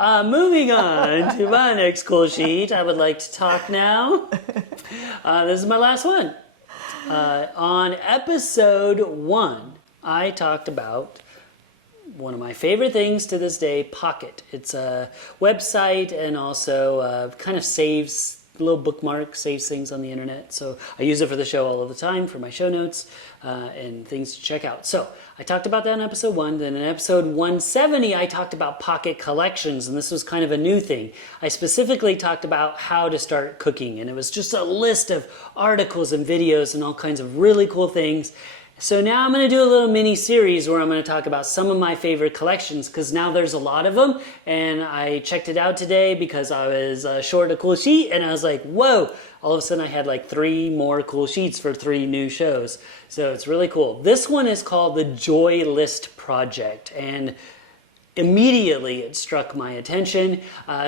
Moving on to my next cool sheet, I would like to talk now. This is my last one. On episode 1, I talked about one of my favorite things to this day, Pocket. It's a website and also kind of saves little bookmark, saves things on the internet. So I use it for the show all of the time for my show notes and things to check out. So I talked about that in episode 1. Then in episode 170, I talked about Pocket collections, and this was kind of a new thing. I specifically talked about how to start cooking, and it was just a list of articles and videos and all kinds of really cool things. So now I'm going to do a little mini series where I'm going to talk about some of my favorite collections, because now there's a lot of them, and I checked it out today because I was short a cool sheet, and I was like, whoa, all of a sudden I had like 3 more cool sheets for 3 new shows. So it's really cool. This one is called the Joy List Project, and immediately it struck my attention.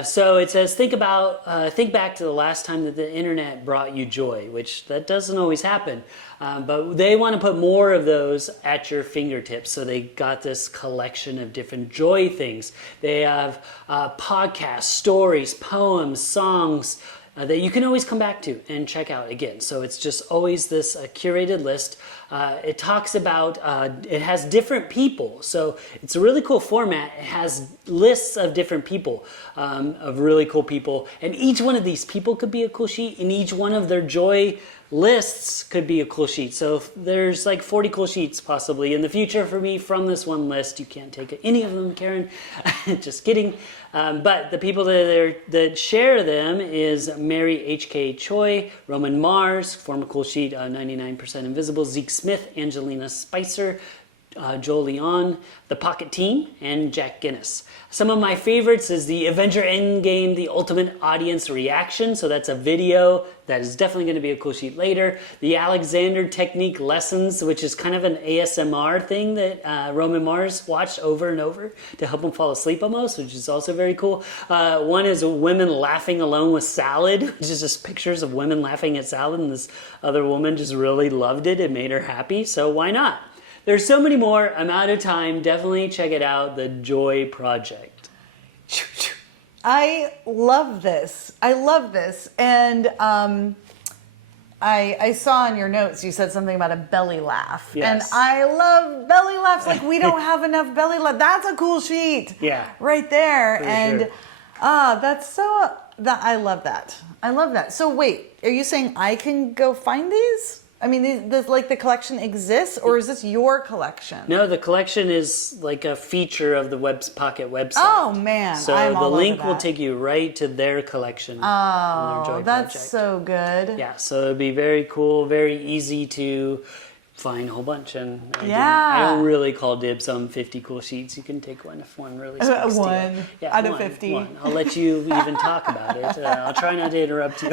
So it says, think back to the last time that the internet brought you joy, which that doesn't always happen. But they want to put more of those at your fingertips. So they got this collection of different joy things. They have podcasts, stories, poems, songs that you can always come back to and check out again. So it's just always this curated list. It talks about, it has different people. So it's a really cool format. It has lists of different people, of really cool people. And each one of these people could be a cool sheet, and each one of their joy lists could be a cool sheet. So there's like 40 cool sheets possibly in the future for me from this one list. You can't take any of them, Karen. Just kidding. But the people that share them is Mary H.K. Choi, Roman Mars, former cool sheet, 99% Invisible, Zeke Smith, Angelina Spicer, Joel Leon, the Pocket Team, and Jack Guinness. Some of my favorites is the Avenger Endgame, the Ultimate Audience Reaction. So that's a video that is definitely going to be a cool sheet later. The Alexander Technique Lessons, which is kind of an ASMR thing that Roman Mars watched over and over to help him fall asleep almost, which is also very cool. One is women laughing alone with salad, which is just pictures of women laughing at salad, and this other woman just really loved it. It made her happy, so why not? There's so many more. I'm out of time. Definitely check it out, The Joy Project. I love this. I love this. And I saw in your notes you said something about a belly laugh. Yes. And I love belly laughs. Like, we don't have enough belly laugh. That's a cool sheet. Yeah. Right there. For and sure. that's so, I love that. I love that. So wait, are you saying I can go find these? I mean, like the collection exists, or is this your collection? No, the collection is like a feature of the Pocket website. Oh man, so I'm all the link over will that. take you right to their collection. Oh, Joy that's Project. so good. Yeah, so it'll be very cool, very easy to find a whole bunch. And I don't really call dibs on 50 cool sheets. You can take one if one really speaks to One you. Yeah, out of 50. One. I'll let you even talk about it. I'll try not to interrupt you.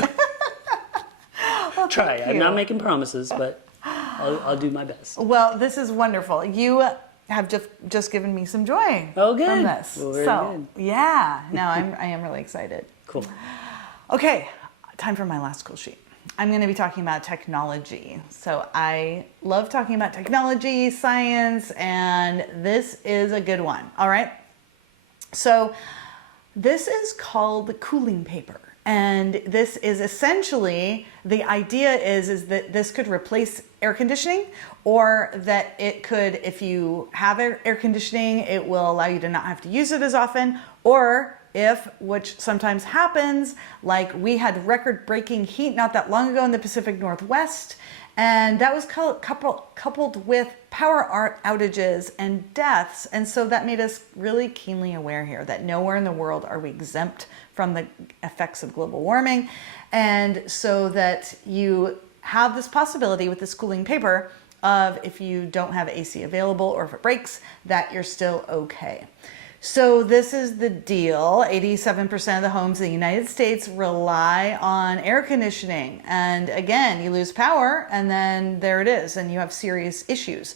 Try. I'm not making promises, but I'll do my best. Well, this is wonderful. You have just given me some joy Oh, good. from this. Well, very so, good. yeah, no, I am really excited. Cool. Okay, time for my last cool sheet. I'm going to be talking about technology. So I love talking about technology, science, and this is a good one. All right. So this is called cooling paper. And this is essentially, the idea is that this could replace air conditioning, or that it could, if you have air conditioning, it will allow you to not have to use it as often, or if, which sometimes happens, like we had record-breaking heat not that long ago in the Pacific Northwest, and that was coupled with power outages and deaths. And so that made us really keenly aware here that nowhere in the world are we exempt from the effects of global warming. And so that you have this possibility with this cooling paper of, if you don't have AC available or if it breaks, that you're still okay. So this is the deal. 87% of the homes in the United States rely on air conditioning. And again, you lose power and then there it is, and you have serious issues.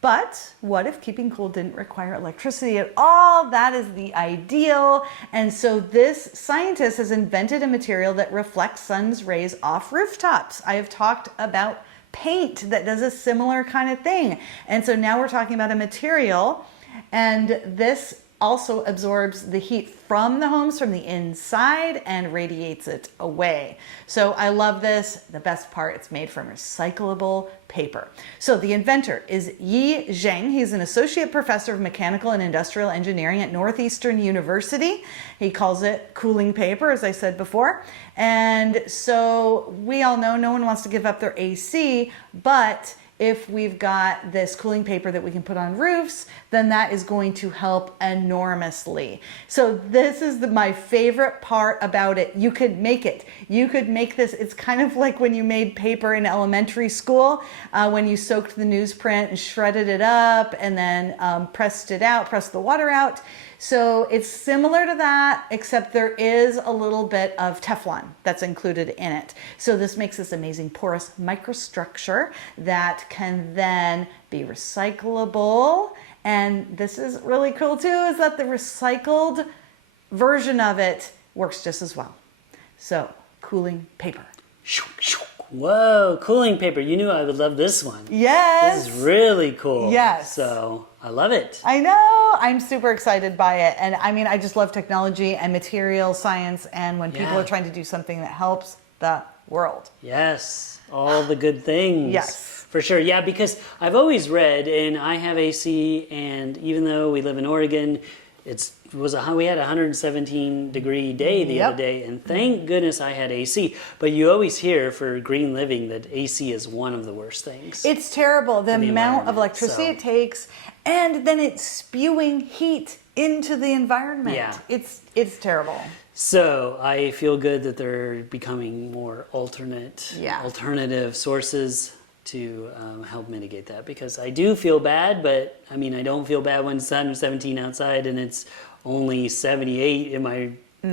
But what if keeping cool didn't require electricity at all? That is the ideal. And so this scientist has invented a material that reflects sun's rays off rooftops. I have talked about paint that does a similar kind of thing. And so now we're talking about a material, and this also absorbs the heat from the homes from the inside and radiates it away. So I love this. The best part, it's made from recyclable paper. So the inventor is Yi Zheng. He's an associate professor of mechanical and industrial engineering at Northeastern University. He calls it cooling paper, as I said before. And so we all know no one wants to give up their AC, but if we've got this cooling paper that we can put on roofs, then that is going to help enormously. So this is my favorite part about it. You could make it. You could make this. It's kind of like when you made paper in elementary school, when you soaked the newsprint and shredded it up and then pressed it out, pressed the water out. So it's similar to that, except there is a little bit of Teflon that's included in it. So this makes this amazing porous microstructure that can then be recyclable. And this is really cool too, is that the recycled version of it works just as well. So cooling paper. Whoa, cooling paper. You knew I would love this one. Yes. This is really cool. Yes. So I love it. I know. I'm super excited by it. And I mean, I just love technology and material science. And when people are trying to do something that helps the world. Yes. All the good things. Yes. For sure. Yeah, because I've always read, and I have AC, and even though we live in Oregon, we had a 117 degree day the other day, and thank goodness I had AC. But you always hear for green living that AC is one of the worst things. It's terrible. The amount of electricity it takes, and then it's spewing heat into the environment. Yeah. It's terrible. So I feel good that they're becoming more alternative sources to help mitigate that, because I do feel bad, but I mean, I don't feel bad when it's 117 outside and it's only 78 in my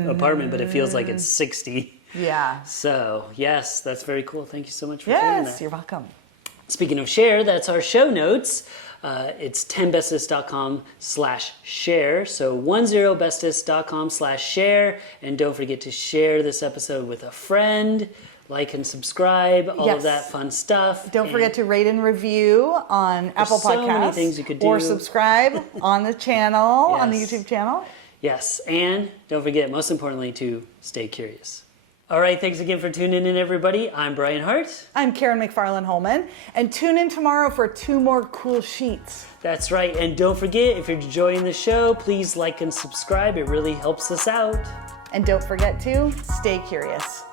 apartment, but it feels like it's 60. Yeah. So yes, that's very cool. Thank you so much for sharing that. Yes, you're welcome. Speaking of share, that's our show notes. It's 10bestest.com/share. So 10bestest.com/share. And don't forget to share this episode with a friend. Like and subscribe, all of that fun stuff. Don't forget to rate and review on Apple Podcasts. So many things you could do. Or subscribe on the channel, on the YouTube channel. Yes, and don't forget, most importantly, to stay curious. All right, thanks again for tuning in, everybody. I'm Brian Hart. I'm Karen McFarland Holman. And tune in tomorrow for 2 more cool sheets. That's right, and don't forget, if you're enjoying the show, please like and subscribe. It really helps us out. And don't forget to stay curious.